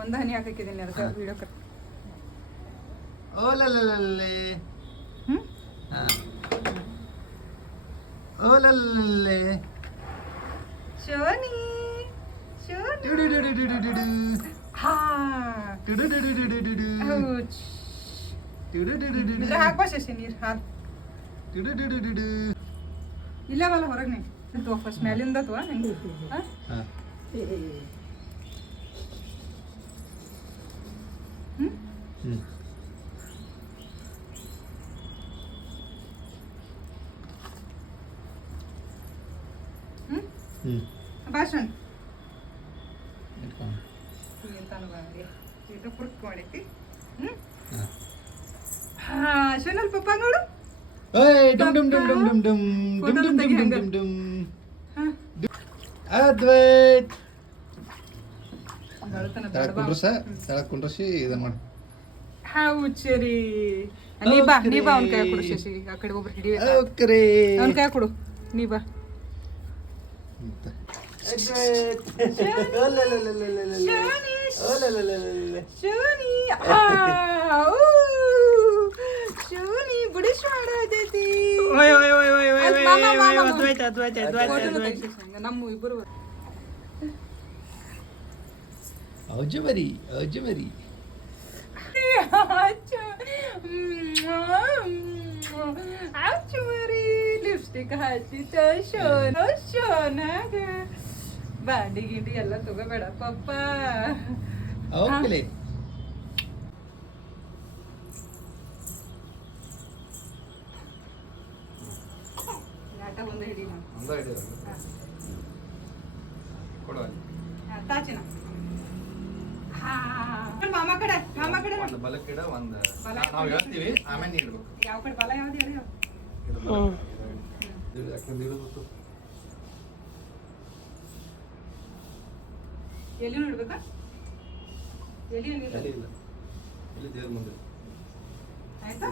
ಒಂದ ಹನಿ ಹಾಕಿದ್ದೀನಿ ಅದಕ್ಕೆ ವಿಡಿಯೋ ಕಟ್ ಓಲಲ್ಲೇ ಓಲಲ್ಲೇ ಶೋನಿ ಹಾಕೋ ಶಶಿ ನೀರು ಹಾಲು ಇಲ್ಲವಲ್ಲ ಹೊರಗೆ ನೀವು ಫಸ್ಟ್ ಮೇಲಿಂದ ಅಥವಾ ಹೆಂಗೆ ಭಾಷಣ ಇದು ಪುರ್ಕ್ ಮಾಡೈತಿ ಶೋನಲ್ ಪಪ್ಪ ನೋಡು ಅದ್ವೈತ್ ಕುಂಡ್ರಸಿ ಇದನ್ನ ಮಾಡಿ ಸರಿ ನೀ ಬಾ ಅವ್ನ ಕೈ ಕೊಡು ಶಶಿ ಆ ಕಡೆ ಒಬ್ರು ಹಿಡಿ ಅವ್ನ ಕೈ ಕೊಡು ನೀ ಬಾ ಶೋನಿ ಬುಡಿಶ್ ಮಾಡೋದೈತಿ ನಮ್ಮ ಇಬ್ಬರು ಅಜ್ಜಮರಿ ಲಿಪ್ಸ್ಟಿಕ್ ಹಚ್ಚಿತ ಶೋನಾಗ ಬಾಂಡಿ ಗಿಂಡಿ ಎಲ್ಲ ತಗೋಬೇಡ ಪಪ್ಪ ಒಂದು ಹಿಡಿ ತಾಚಿನ ಮಾಮ ಕಡೆ ಬಲಕ್ಕಿಡ ಒಂದು ನಾವು ಹೇಳ್ತೀವಿ ಆಮೇಲೆ ನೀಡ್ಬೇಕು ಯಾವ ಕಡೆ ಬಲ ಯಾವ್ದು ಹೇಳಿ ಎಲ್ಲಿ ನೋಡ್ಬೇಕಾ ಎಲ್ಲಿ ಆಯ್ತಾ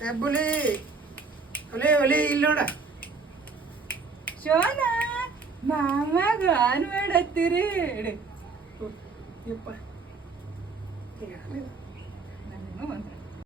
ಕಬ್ಬುಲಿ ಒಲೆ ಇಲ್ಲಿ ನೋಡ ಶೋನ ಮಾಮಾಗ ಆನ್ ಮಾಡತ್ತೀರಿ ಯಪ್ಪ ನಾನು ಒಂದು